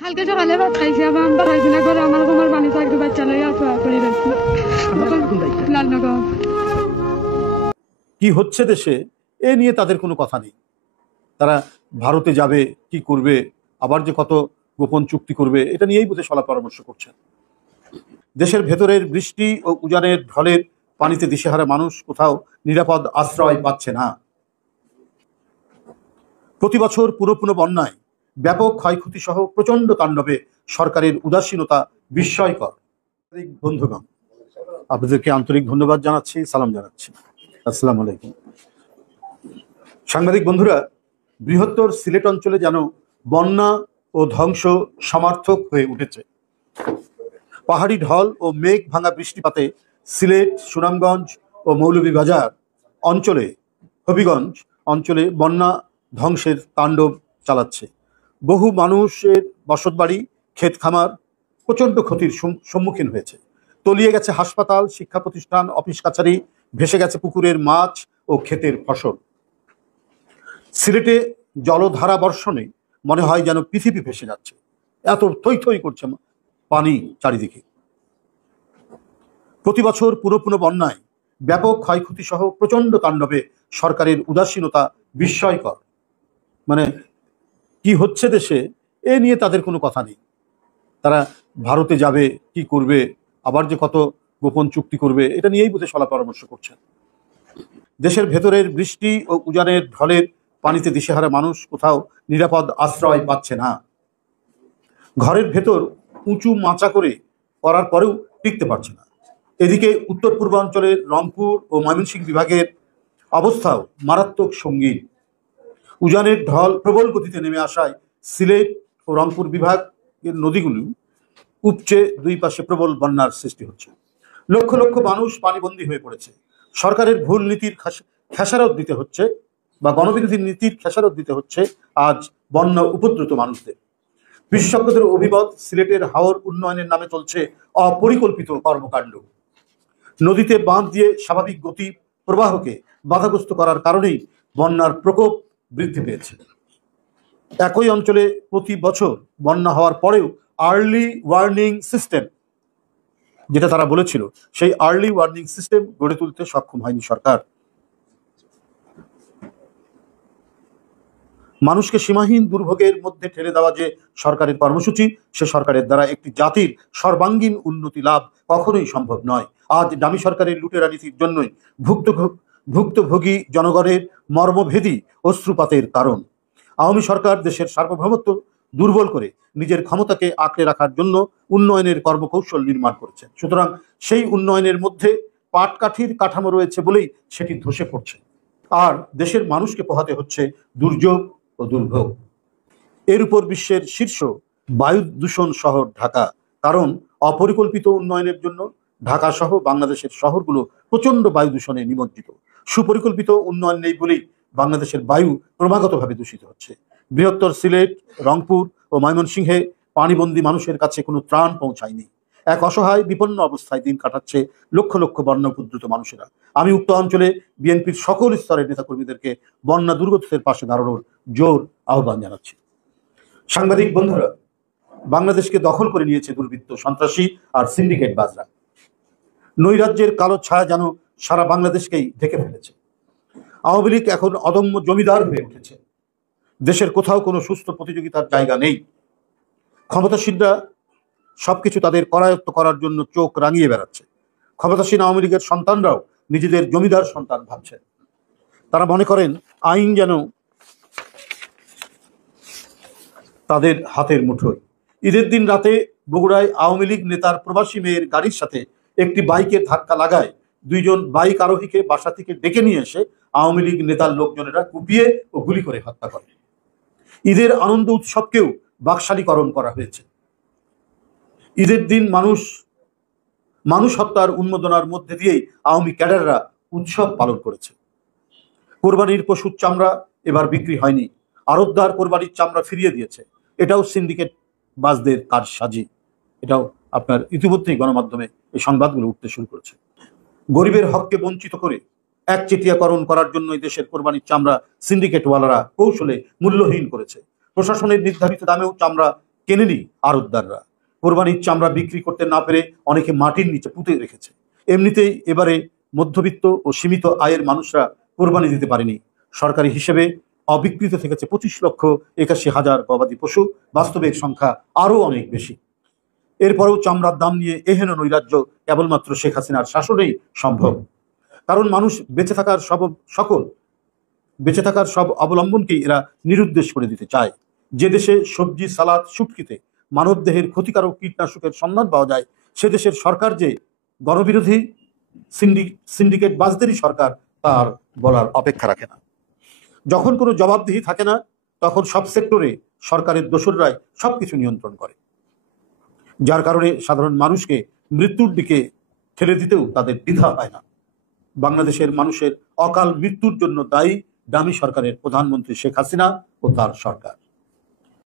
কালকে সকালে ভাত খাইছি আবার আমরা খাইছি না করে আমার তোমার পানি চাকরি বাচ্চা লইয়া করে রাখছি লালনগর। কি হচ্ছে দেশে এ নিয়ে তাদের কোনো কথা নেই। তারা ভারতে যাবে, কি করবে, আবার যে কত গোপন চুক্তি করবে, এটা নিয়েই বোধহয় সলা পরামর্শ করছেন। দেশের ভেতরের বৃষ্টি ও উজানের ঢলের পানিতে দিশেহারা মানুষ কোথাও নিরাপদ আশ্রয় পাচ্ছে না। প্রতি বছর পুরো বন্যায় ব্যাপক ক্ষয়ক্ষতি সহ প্রচন্ড তাণ্ডবে সরকারের উদাসীনতা বিস্ময়কর। বন্ধুগণ, আপনাদেরকে আন্তরিক ধন্যবাদ জানাচ্ছি, সালাম জানাচ্ছি। আসসালামু আলাইকুম। সাংবাদিক বন্ধুরা, বৃহত্তর সিলেট অঞ্চলে যেন বন্যা ও ধ্বংস সমার্থক হয়ে উঠেছে। পাহাড়ি ঢল ও মেঘ ভাঙা বৃষ্টিপাতে সিলেট, সুনামগঞ্জ ও মৌলভীবাজার অঞ্চলে, হবিগঞ্জ অঞ্চলে বন্যা ধ্বংসের তাণ্ডব চালাচ্ছে। বহু মানুষের বসতবাড়ি, ক্ষেত খামার প্রচণ্ড ক্ষতির সম্মুখীন হয়েছে। তলিয়ে গেছে হাসপাতাল, শিক্ষা প্রতিষ্ঠান, অফিস কাছারি, ভেসে গেছে পুকুরের মাছ ও ক্ষেতের ফসল। সিলেটে জলধারা বর্ষণে মনে হয় যেন পৃথিবী ভেসে যাচ্ছে, এত থই থই করছে পানি চারিদিকে। প্রতি বছর পুরো বন্যায় ব্যাপক ক্ষয়ক্ষতি সহ প্রচন্ড তাণ্ডবে সরকারের উদাসীনতা বিস্ময়কর। মানে কি হচ্ছে দেশে এ নিয়ে তাদের কোনো কথা নেই। তারা ভারতে যাবে, কি করবে, আবার যে কত গোপন চুক্তি করবে, এটা নিয়েই বোধহয় সলা পরামর্শ করছেন। দেশের ভেতরের বৃষ্টি ও উজানের ঢলের পানিতে দিশেহারা মানুষ কোথাও নিরাপদ আশ্রয় পাচ্ছে না। ঘরের ভেতর উঁচু মাচা করার পরেও টিকতে পারছে না। এদিকে উত্তর পূর্বাঞ্চলের রংপুর ও ময়মনসিংহ বিভাগের অবস্থাও মারাত্মক সঙ্গীন। উজানের ঢল প্রবল গতিতে নেমে আসায় সিলেট ও রংপুর বিভাগের নদীগুলো উপচে দুই পাশে প্রবল বন্যার সৃষ্টি হচ্ছে। লক্ষ লক্ষ মানুষ পানিবন্দী হয়ে পড়েছে। সরকারের ভুল নীতির খেসারত দিতে হচ্ছে, বা গণবিরোধী নীতির খেসারত দিতে হচ্ছে আজ বন্যা উপদ্রুত মানুষদের। বিশেষজ্ঞদের অভিমত, সিলেটের হাওর উন্নয়নের নামে চলছে অপরিকল্পিত কর্মকাণ্ড। নদীতে বাঁধ দিয়ে স্বাভাবিক গতি প্রবাহকে বাধাগ্রস্ত করার কারণেই বন্যার প্রকোপ বৃদ্ধি পেয়েছে। একই অঞ্চলে প্রতি বছর বন্যা হওয়ার পরেও আর্লি ওয়ার্নিং সিস্টেম, যেটা তারা বলেছিল, সেই আর্লি ওয়ার্নিং সিস্টেম গড়ে তুলতে সক্ষম হয়নি সরকার। মানুষকে সীমাহীন দুর্ভোগের মধ্যে ঠেলে দেওয়া যে সরকারের কর্মসূচি, সে সরকারের দ্বারা একটি জাতির সর্বাঙ্গীন উন্নতি লাভ কখনোই সম্ভব নয়। আজ দামি সরকারের লুটেরা নীতির জন্যই ভুক্তভোগী জনগণের মর্মভেদী অশ্রুপাতের কারণ। আওয়ামী সরকার দেশের সার্বভৌমত্ব দুর্বল করে নিজের ক্ষমতাকে আঁকড়ে রাখার জন্য উন্নয়নের কর্মকৌশল নির্মাণ করেছে। সুতরাং সেই উন্নয়নের মধ্যে পাটকাঠির কাঠামো রয়েছে বলেই সেটি ধসে পড়ছে, আর দেশের মানুষকে পোহাতে হচ্ছে দুর্যোগ ও দুর্ভোগ। এর উপর বিশ্বের শীর্ষ বায়ু দূষণ শহর ঢাকা, কারণ অপরিকল্পিত উন্নয়নের জন্য ঢাকা সহ বাংলাদেশের শহরগুলো প্রচন্ড বায়ু দূষণে নিমজ্জিত। সুপরিকল্পিত উন্নয়ন নেই বলেই বাংলাদেশের বায়ু ক্রমাগতভাবে দূষিত হচ্ছে। বৃহত্তর সিলেট, রংপুর ও ময়মনসিংহে পানিবন্দী মানুষের কাছে কোনো ত্রাণ পৌঁছায়নি। এক অসহায় বিপন্ন অবস্থায় দিন কাটাচ্ছে লক্ষ লক্ষ বন্যা উপদ্রুত মানুষেরা। আমি উক্ত অঞ্চলে বিএনপির সকল স্তরের নেতাকর্মীদেরকে বন্যা দুর্গতদের পাশে দাঁড়ানোর জোর আহ্বান জানাচ্ছি। সাংবাদিক বন্ধুরা, বাংলাদেশকে দখল করে নিয়েছে দুর্বৃত্ত, সন্ত্রাসী আর সিন্ডিকেট বাজরা। নৈরাজ্যের কালো ছায়া যেন সারা বাংলাদেশকেই ঢেকে ফেলেছে। আওয়ামী লীগ এখন অদম্য জমিদার হয়ে উঠেছে। দেশের কোথাও কোনো সুস্থ প্রতিযোগিতার জায়গা নেই। ক্ষমতাসীনরা সবকিছু তাদের করায়ত্ত করার জন্য চোখ রাঙিয়ে বেড়াচ্ছে। ক্ষমতাসীন আওয়ামী লীগের সন্তানরাও নিজেদের জমিদার সন্তান ভাবছেন। তারা মনে করেন আইন যেন তাদের হাতের মুঠোয়। ঈদের দিন রাতে বগুড়ায় আওয়ামী লীগ নেতার প্রবাসী মেয়ের গাড়ির সাথে একটি বাইকের ধাক্কা লাগায় দুইজন বাইক আরোহীকে বাসা থেকে ডেকে নিয়ে এসে আওয়ামী লীগ নেতার লোকজনেরা কুপিয়ে ও গুলি করে হত্যা করে। ঈদের আনন্দ উৎসবকেও বাকশালীকরণ করা হয়েছে। ঈদের দিন মানুষ হত্যার উন্মোদনার মধ্যে দিয়েই আওয়ামী ক্যাডাররা উৎসব পালন করেছে। কোরবানির পশুর চামড়া এবার বিক্রি হয়নি, আড়তদার কোরবানির চামড়া ফিরিয়ে দিয়েছে। এটাও সিন্ডিকেট বাজদের কারসাজি। এটাও আপনার ইতিমধ্যেই গণমাধ্যমে এই সংবাদগুলো উঠতে শুরু করেছে। গরিবের হককে বঞ্চিত করে একচেটিয়াকরণ করার জন্য দেশের কোরবানির চামড়া সিন্ডিকেটওয়ালারা কৌশলে মূল্যহীন করেছে। প্রশাসনের নির্ধারিত দামেও চামড়া কেনেনি আড়তদাররা। কোরবানির চামড়া বিক্রি করতে না পেরে অনেকে মাটির নিচে পুঁতে রেখেছে। এমনিতেই এবারে মধ্যবিত্ত ও সীমিত আয়ের মানুষরা কোরবানি দিতে পারেনি। সরকারি হিসেবে অবিকৃত থেকেছে 25,81,000 গবাদি পশু। বাস্তবে এর সংখ্যা আরও অনেক বেশি। এরপরেও চামড়ার দাম নিয়ে এহেন নৈরাজ্য কেবলমাত্র শেখ হাসিনার শাসনেই সম্ভব। কারণ মানুষ বেঁচে থাকার সব অবলম্বনকেই এরা নিরুদ্দেশ করে দিতে চায়। যে দেশে সবজি, সালাদ, শুটকিতে মানবদেহের ক্ষতিকারক কীটনাশকের সন্ধান পাওয়া যায়, সে দেশের সরকার যে গণবিরোধী সিন্ডিকেট বাজদেরই সরকার, তার বলার অপেক্ষা রাখে না। যখন কোনো জবাবদিহি থাকে না, তখন সব সেক্টরে সরকারের দোসররাই সবকিছু নিয়ন্ত্রণ করে, যার কারণে সাধারণ মানুষকে মৃত্যুর দিকে ঠেলে দিতেও তাদের দ্বিধা হয় না। বাংলাদেশের মানুষের অকাল মৃত্যুর জন্য দায়ী ডামি সরকারের প্রধানমন্ত্রী শেখ হাসিনা ও তার সরকার।